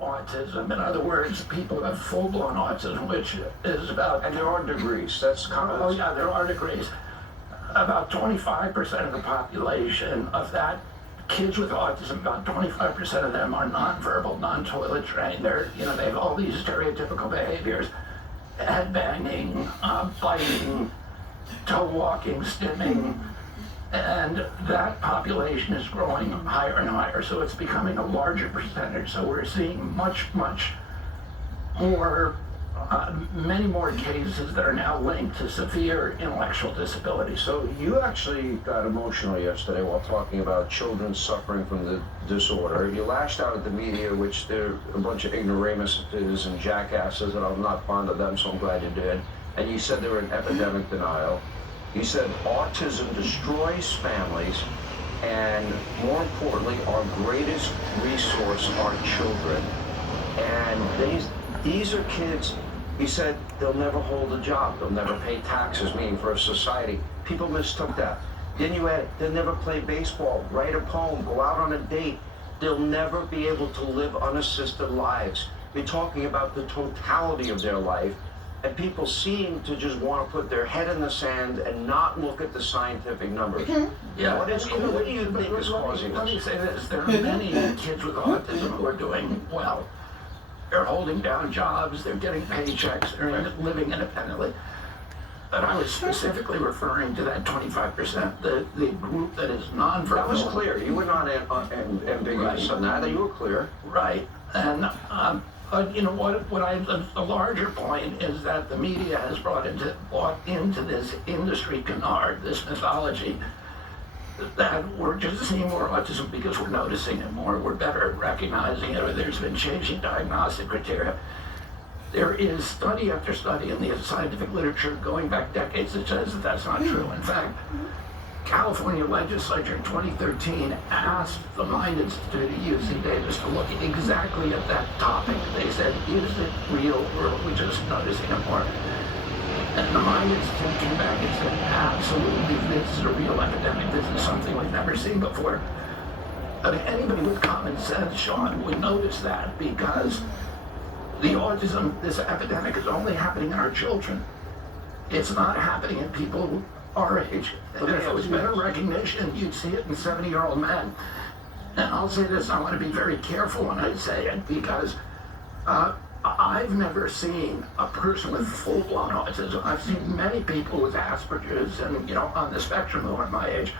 autism. In other words, people who have full-blown autism, which is about... And there are degrees. That's kind of... Oh, yeah, there are degrees. About 25% of the population of that, kids with autism, about 25% of them are nonverbal, non-toilet trained. They have all these stereotypical behaviors, headbanging, biting, toe walking, stimming, and that population is growing higher and higher, so it's becoming a larger percentage. So we're seeing much more, many more cases that are now linked to severe intellectual disability. So you actually got emotional yesterday while talking about children suffering from the disorder. You lashed out at the media, which they're a bunch of ignoramuses and jackasses, and I'm not fond of them, so I'm glad you did. And you said they were in epidemic denial. You said autism destroys families, and more importantly, our greatest resource are children. And these are kids, he said, they'll never hold a job, they'll never pay taxes, meaning for a society. People mistook that. Then you add, they'll never play baseball, write a poem, go out on a date. They'll never be able to live unassisted lives. We're talking about the totality of their life. And people seem to just want to put their head in the sand and not look at the scientific numbers. Yeah. What do you think is causing Let this? me say this, there are many kids with autism who are doing well. They're holding down jobs, they're getting paychecks, they're living independently. But I was specifically referring to that 25%, the group that is nonverbal. That was clear. You were not ambiguous on that. You were clear. Right. And but you know what the larger point is that the media has brought into this industry canard, this mythology, that we're just seeing more autism because we're noticing it more, we're better at recognizing it, or there's been changing diagnostic criteria. There is study after study in the scientific literature going back decades that says that that's not true. In fact, California legislature in 2013 asked the Mind Institute at UC Davis to look exactly at that topic. They said, is it real or are we just noticing it more? And the Mind Institute came back and said, absolutely, this is a real epidemic. This is something we've never seen before. I mean, anybody with common sense, Sean, would notice that because the autism, this epidemic is only happening in our children. It's not happening in people our age. And if it was better recognition, you'd see it in 70-year-old men. And I'll say this, I want to be very careful when I say it because I've never seen a person with full-blown autism. I've seen many people with Asperger's and, on the spectrum who are my age.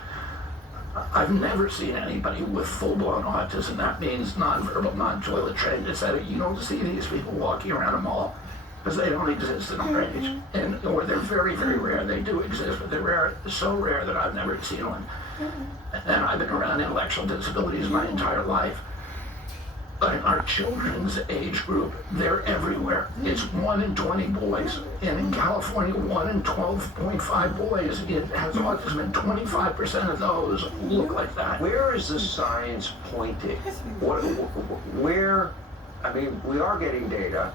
I've never seen anybody with full-blown autism. That means nonverbal, non-toilet trained, etc. You don't see these people walking around a mall because they don't exist in our age. Or they're very, very rare. They do exist, but they're rare, so rare that I've never seen one. And I've been around intellectual disabilities my entire life. But in our children's age group, they're everywhere. It's 1 in 20 boys. And in California, 1 in 12.5 boys has autism, and 25% of those look like that. Where is the science pointing? We are getting data.